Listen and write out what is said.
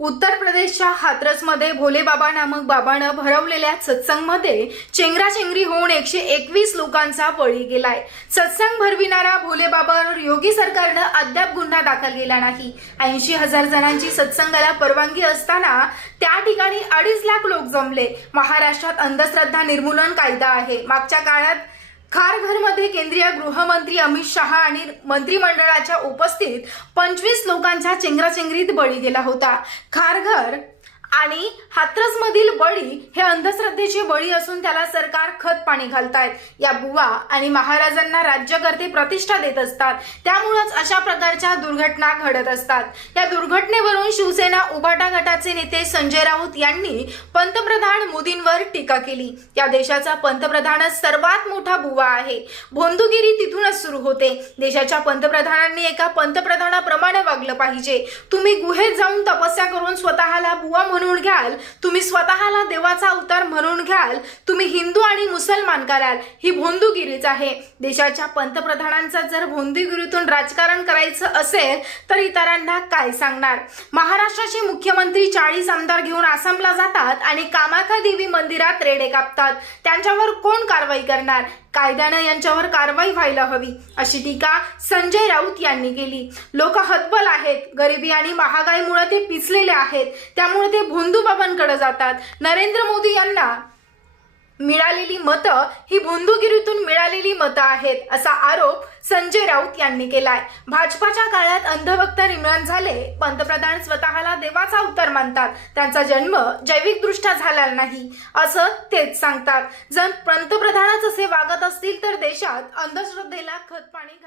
उत्तर प्रदेशच्या हाथरसमध्ये भोलेबाबा नामक बाबानं भरवलेल्या सत्संगमध्ये चेंगराचेंगरी होऊन एकशे एकवीस लोकांचा बळी गेलाय. सत्संग भरविणाऱ्या भोलेबाबावर योगी सरकारनं अद्याप गुन्हा दाखल केला नाही. ऐंशी हजार जणांची सत्संगाला परवानगी असताना त्या ठिकाणी अडीच लाख लोक जमले. महाराष्ट्रात अंधश्रद्धा निर्मूलन कायदा आहे. मागच्या काळात खारघरमध्ये केंद्रीय गृहमंत्री अमित शहा आणि मंत्रिमंडळाच्या उपस्थित पंचवीस लोकांच्या चेंगराचेंगरीत बळी गेला होता. खारघर आणि हाथरसमधील बळी हे अंधश्रद्धेचे बळी असून त्याला सरकार खत पाणी घालतायत. या बुवा आणि महाराजांना राज्यकर्ते प्रतिष्ठा देत असतात. त्यामुळेच अशा प्रकारच्या दुर्घटना घडत असतात. या दुर्घटनेवरून शिवसेना उभाटा गटाचे नेते संजय राऊत यांनी पंतप्रधान मोदींवर टीका केली. या देशाचा पंतप्रधानच सर्वात मोठा बुवा आहे. भोंदुगिरी तिथूनच सुरू होते. देशाच्या पंतप्रधानांनी एका पंतप्रधानाप्रमाणे वागलं पाहिजे. तुम्ही गुहेत जाऊन तपस्या करून स्वतःला बुवा म्हणून घ्याल तुम्ही स्वतःला देवाचा अवतार म्हणून घ्याल तुम्ही हिंदू आणि मुसलमान कराल ही भोंदूगिरीच आहे. देशाच्या पंतप्रधानांचा जर भोंदूगिरीतून राजकारण करायचं असेल तर इतरांना काय सांगणार? महाराष्ट्राचे मुख्यमंत्री चाळीस आमदार घेऊन आसामला जातात आणि कामाख्या देवी मंदिरात रेडे कापतात. त्यांच्यावर कोण कारवाई करणार? कायद्यानं यांच्यावर कारवाई व्हायला हवी अशी टीका संजय राऊत यांनी केली. लोक हतबल आहेत गरिबी आणि महागाईमुळे ते पिचलेले आहेत त्यामुळे ते भोंदूबाबांकडे जातात. नरेंद्र मोदी यांना मिळालेली मतं ही भोंदूगिरीतून मिळालेली मतं आहेत असा आरोप संजय राऊत यांनी केलाय. भाजपाच्या काळात अंधभक्त निर्माण झाले पंतप्रधान स्वतःला देवाचा अवतार मानतात. त्यांचा जन्म जैविकदृष्ट्या झाला नाही असं तेच सांगतात. जर पंतप्रधानच असे वागत असतील तर देशात अंधश्रद्धेला खतपाणी